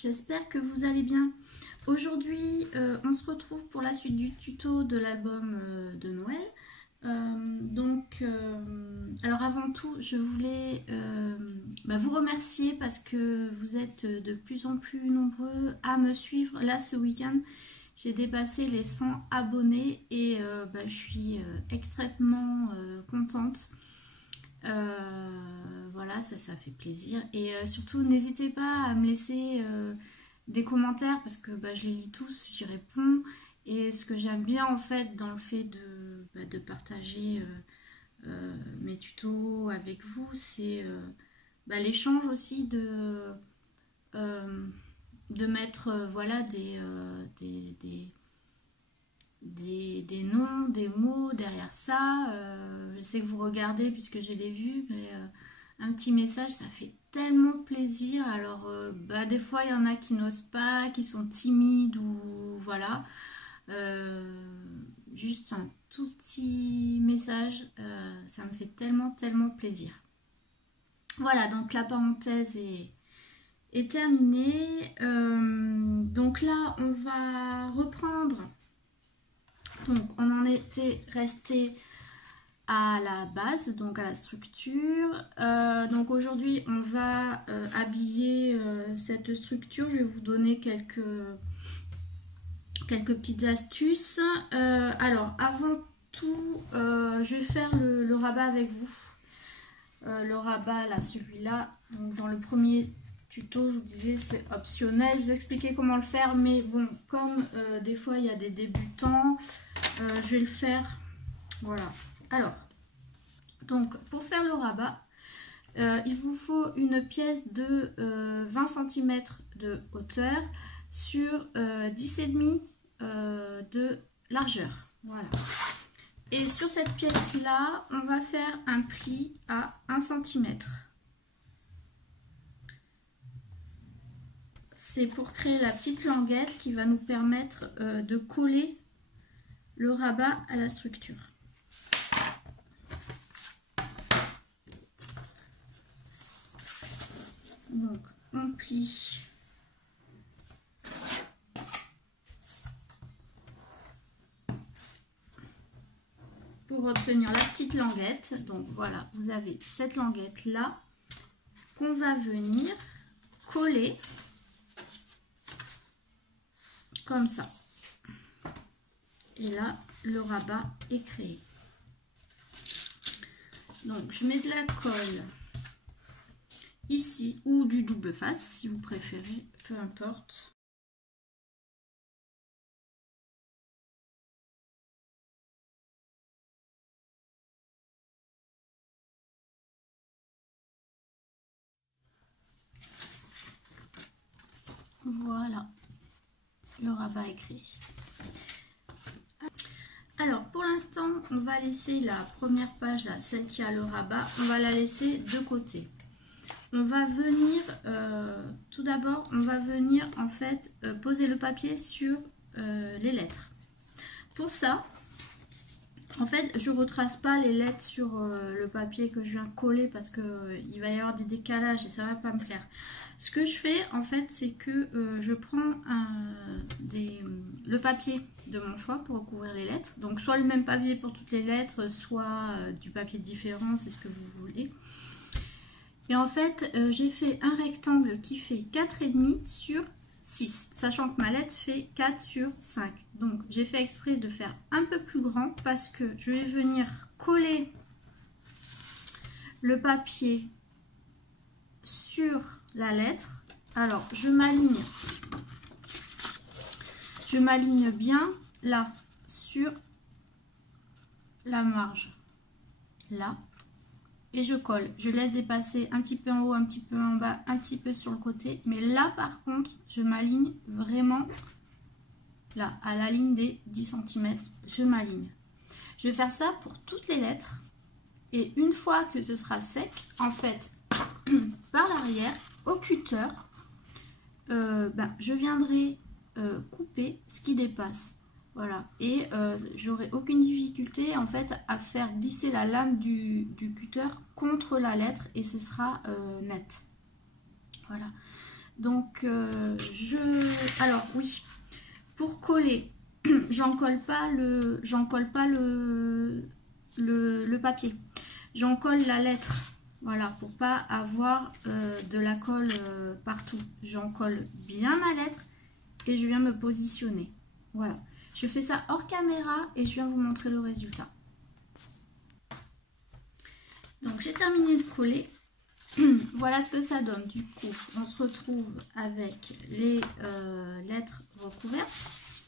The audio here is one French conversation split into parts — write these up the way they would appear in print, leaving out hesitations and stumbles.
j'espère que vous allez bien. Aujourd'hui, on se retrouve pour la suite du tuto de l'album de Noël. Alors avant tout, je voulais vous remercier parce que vous êtes de plus en plus nombreux à me suivre. Là, ce week-end, j'ai dépassé les 100 abonnés et je suis extrêmement contente. Voilà, ça fait plaisir. Et surtout, n'hésitez pas à me laisser des commentaires parce que je les lis tous, j'y réponds. Et ce que j'aime bien en fait dans le fait de partager mes tutos avec vous, c'est l'échange aussi de mettre voilà des noms, des mots derrière ça. Je sais que vous regardez puisque je l'ai vu, mais un petit message, ça fait tellement plaisir. Alors des fois il y en a qui n'osent pas, qui sont timides ou voilà. Juste un tout petit message, ça me fait tellement plaisir. Voilà, donc la parenthèse est terminée. Donc là on va reprendre. Donc on en était resté à la base, donc à la structure. Donc aujourd'hui on va habiller cette structure. Je vais vous donner quelques petites astuces. Alors avant tout, je vais faire le rabat avec vous. Le rabat là, celui-là, dans le premier tuto je vous disais c'est optionnel, je vous expliquais comment le faire, mais bon, comme des fois il y a des débutants, je vais le faire. Voilà. Alors donc pour faire le rabat, il vous faut une pièce de 20 cm de hauteur sur 10,5 de largeur. Voilà. Et sur cette pièce là, on va faire un pli à 1 cm. C'est pour créer la petite languette qui va nous permettre de coller le rabat à la structure. Donc on plie pour obtenir la petite languette. Donc voilà, vous avez cette languette là qu'on va venir coller comme ça. Et là, le rabat est créé. Donc je mets de la colle ici ou du double face si vous préférez, peu importe. Voilà, le rabat est créé. Alors pour l'instant, on va laisser la première page là, celle qui a le rabat, on va la laisser de côté. On va venir, tout d'abord, on va venir en fait poser le papier sur les lettres. Pour ça, en fait, je retrace pas les lettres sur le papier que je viens coller parce que il va y avoir des décalages et ça va pas me plaire. Ce que je fais en fait, c'est que je prends le papier de mon choix pour recouvrir les lettres. Donc soit le même papier pour toutes les lettres, soit du papier différent, c'est ce que vous voulez. Et en fait, j'ai fait un rectangle qui fait 4,5 sur 6, sachant que ma lettre fait 4 sur 5. Donc j'ai fait exprès de faire un peu plus grand parce que je vais venir coller le papier sur la lettre. Alors je m'aligne bien là sur la marge là et je colle. Je laisse dépasser un petit peu en haut, un petit peu en bas, un petit peu sur le côté, mais là par contre je m'aligne vraiment là à la ligne des 10 cm. Je m'aligne. Je vais faire ça pour toutes les lettres et une fois que ce sera sec, en fait par l'arrière au cutter, je viendrai couper ce qui dépasse. Voilà, et j'aurai aucune difficulté en fait à faire glisser la lame du cutter contre la lettre et ce sera net. Voilà, Donc, alors oui, pour coller, j'en colle pas le papier. J'en colle la lettre. Voilà, pour pas avoir de la colle partout. J'en colle bien ma lettre et je viens me positionner. Voilà. Je fais ça hors caméra et je viens vous montrer le résultat. Donc j'ai terminé de coller. Voilà ce que ça donne. Du coup, on se retrouve avec les lettres recouvertes.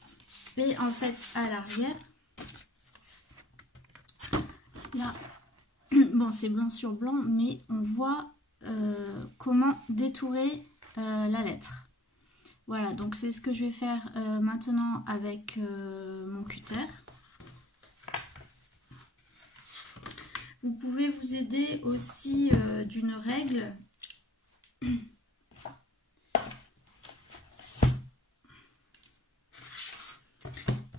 Et en fait, à l'arrière, là, bon, c'est blanc sur blanc, mais on voit comment détourer la lettre. Voilà, donc c'est ce que je vais faire maintenant avec mon cutter. Vous pouvez vous aider aussi d'une règle.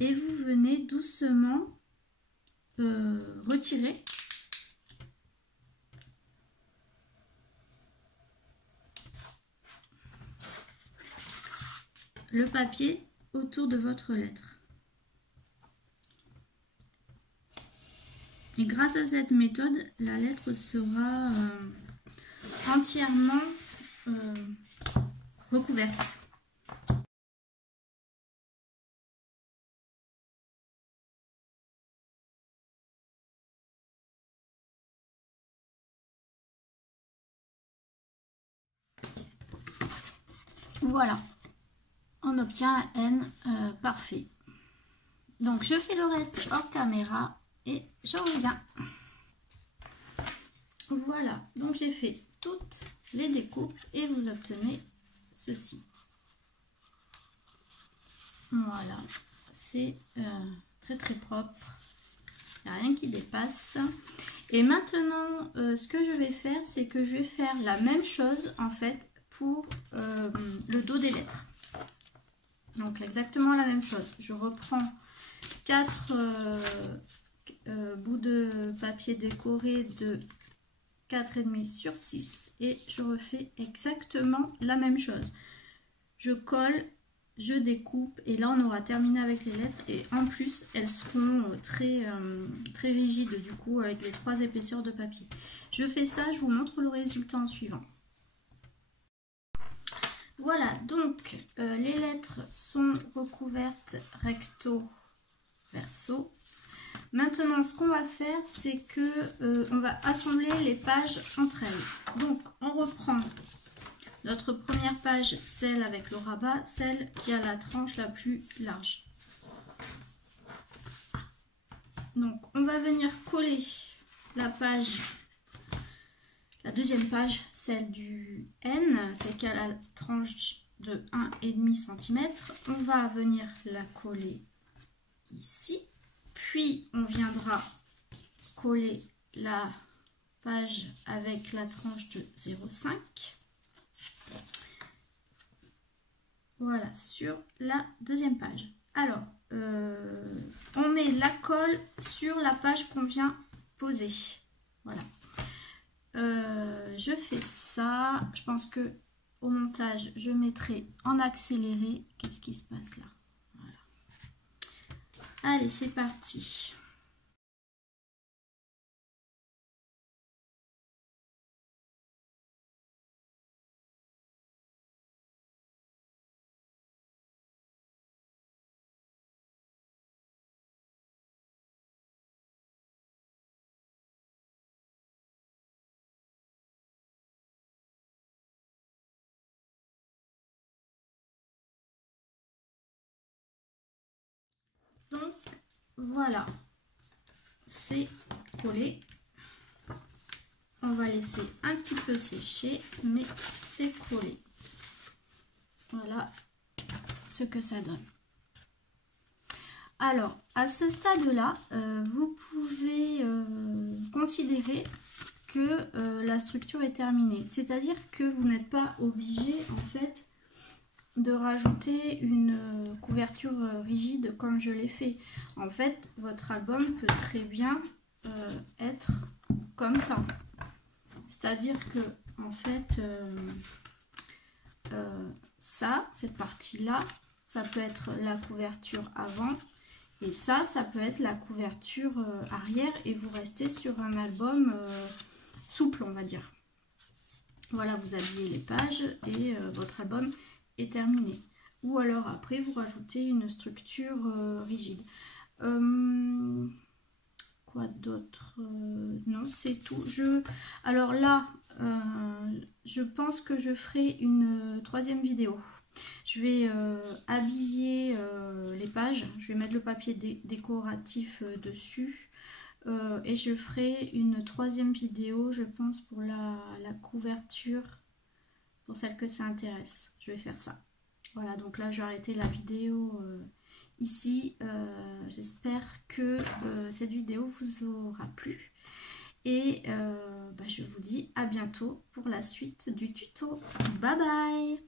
Et vous venez doucement retirer le papier autour de votre lettre. Et grâce à cette méthode, la lettre sera entièrement recouverte. Voilà, on obtient un N parfait. Donc je fais le reste hors caméra et je reviens. Voilà, donc j'ai fait toutes les découpes et vous obtenez ceci. Voilà, c'est très très propre, il n'y a rien qui dépasse. Et maintenant, ce que je vais faire, c'est que je vais faire la même chose en fait pour le dos des lettres. Donc exactement la même chose. Je reprends 4 bouts de papier décoré de 4,5 sur 6 et je refais exactement la même chose. Je colle, je découpe et là on aura terminé avec les lettres et en plus elles seront très rigides du coup avec les 3 épaisseurs de papier. Je fais ça, je vous montre le résultat en suivant. Voilà, donc les lettres sont recouvertes recto verso. Maintenant, ce qu'on va faire, c'est que on va assembler les pages entre elles. Donc, on reprend notre première page, celle avec le rabat, celle qui a la tranche la plus large. Donc, on va venir coller la page, la deuxième page, celle du N, celle qui a la tranche de 1,5 cm. On va venir la coller ici. Puis, on viendra coller la page avec la tranche de 0,5. Voilà, sur la deuxième page. Alors, on met la colle sur la page qu'on vient poser. Voilà. Je fais ça. Je pense que au montage, je mettrai en accéléré. Qu'est-ce qui se passe là? Voilà. Allez, c'est parti. Donc, voilà. C'est collé. On va laisser un petit peu sécher, mais c'est collé. Voilà ce que ça donne. Alors, à ce stade-là, vous pouvez considérer que la structure est terminée. C'est-à-dire que vous n'êtes pas obligé, en fait, de rajouter une couverture rigide comme je l'ai fait. En fait, votre album peut très bien être comme ça. C'est-à-dire que, en fait, ça, cette partie-là, ça peut être la couverture avant. Et ça peut être la couverture arrière. Et vous restez sur un album souple, on va dire. Voilà, vous habillez les pages et votre album est terminé. Ou alors après, vous rajoutez une structure rigide. Quoi d'autre? Non, c'est tout. Alors là, je pense que je ferai une troisième vidéo. Je vais habiller les pages. Je vais mettre le papier décoratif dessus. Et je ferai une troisième vidéo, je pense, pour la couverture. Pour celle que ça intéresse. Je vais faire ça. Voilà, donc là, je vais arrêter la vidéo ici. J'espère que cette vidéo vous aura plu. Et je vous dis à bientôt pour la suite du tuto. Bye bye!